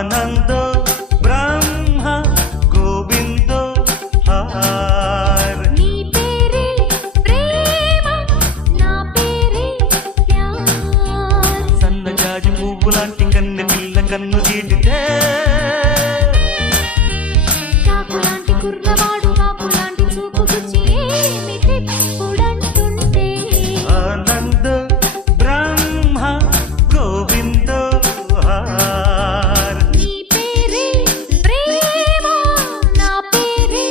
ఆనందో బ్రహ్మ గోవిందో హార్ నీ పేరే ప్రేమ నా పేరే ప్యార్ సన్నజాజి పువ్వు లాంటి కన్నె పిల్ల కన్ను గీటితే చాకులాంటి కుర్రవాడు కాకులాంటి చూపు గుచ్చి ఏమిటెప్పుడంటుంటే ఆనందో బ్రహ్మ గోవిందో హార్ నీ పేరే ప్రేమ నా పేరే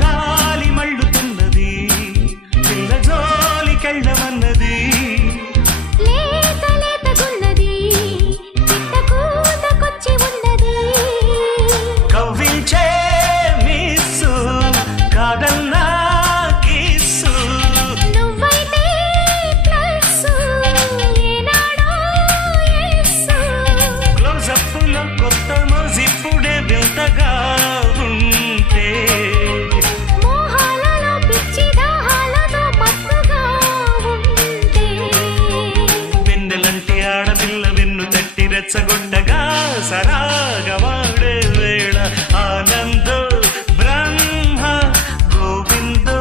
గాలి మళ్ళుతున్నది పిల్ల జోలికెళ్ళమన్నది లేత లేతగున్నది చిట్టకూతకొచ్చి ఉన్నది కవ్వించే మిస్సు కాదన్నా కిస్సు నువ్వైతే ప్లస్ ఏనాడో ఎస్సు క్లోజప్పులో కొత్త మోజిప్పుడే వింతగా ఉంటే మోహాలలో పిచ్చి దాహాలతో మత్తుగా ఉంటే వెన్నెలంటి ఆడపిల్ల వెన్ను తట్టి రెచ్చగొట్టగా సరాగవాడే వేళ ఆనందో బ్రహ్మ గోవిందో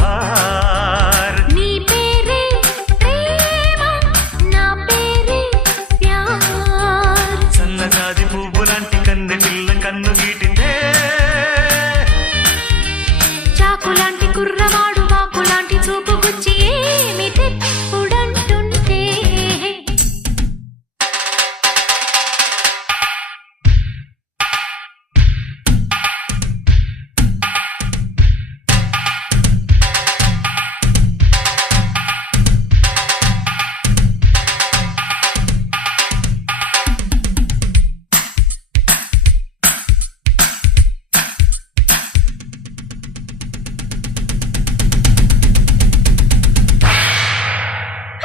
హార్ నీ పేరే ప్రేమ నా పేరే ప్యార్ సన్నజాజి పువ్వు లాంటి కన్నె పిల్ల కన్ను గీటితే చాకులాంటి కుర్రవాడు బాకులాంటి చూపు గుచ్చి ఏమిటెప్పుడంటుంటే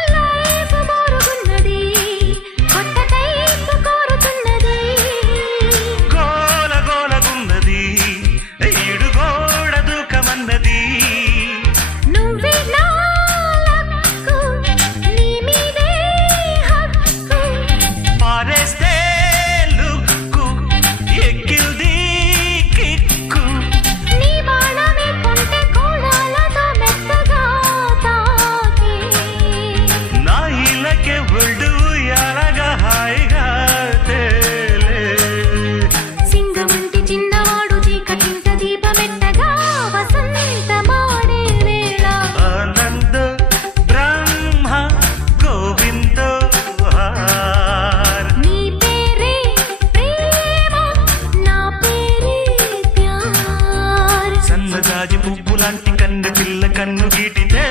లైఫ్ బోరుగున్నది కొత్త టైప్ కోరుతున్నది గోల గోలగున్నది ఈడు గోడ దూకమన్నది నువ్వే నా లక్కు నీ మీదే హక్కు పారేస్తే లుక్కు ఎక్కింది కిక్కు నీ బాణమే కొంటె కోణాలతో మెత్తగా తాకే నా ఇళ్ళకే ఒళ్ళు ఎలాగా హాయిగా తేలే సింగముంటి చిన్నవాడు చీకటింట దీపమెట్టగా వసంతమాడే వేళ ఆనందో బ్రహ్మ గోవిందో హార్ నీ పేరే ప్రేమ నా పేరే ప్యార్ సన్నజాజి పువ్వు లాంటి కన్ను పిల్ల కన్ను గీటితే